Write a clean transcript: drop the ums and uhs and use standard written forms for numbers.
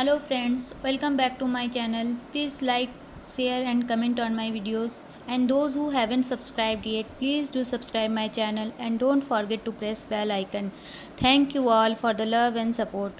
Hello friends, welcome back to my channel. Please like, share and comment on my videos. And those who haven't subscribed yet, please do subscribe my channel and don't forget to press bell icon. Thank you all for the love and support.